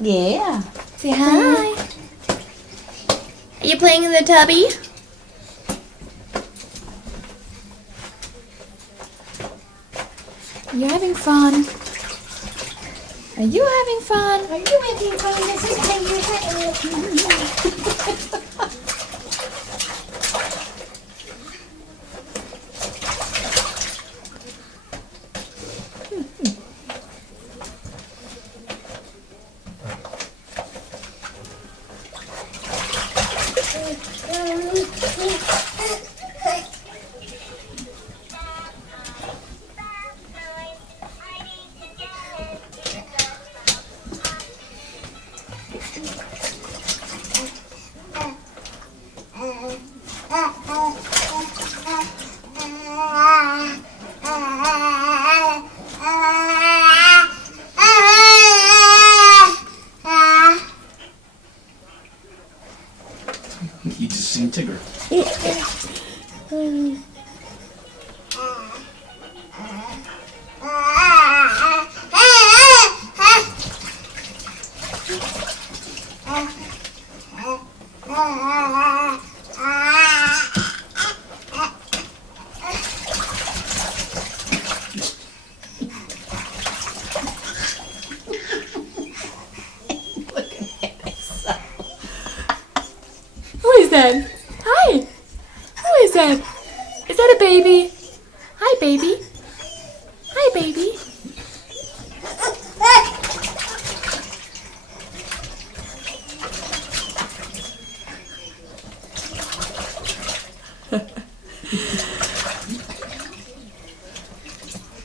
Yeah. Say hi. Are you playing in the tubby? Are you having fun? Are you having fun? Are you having fun? This is how you're having. You just seen Tigger. Who is that?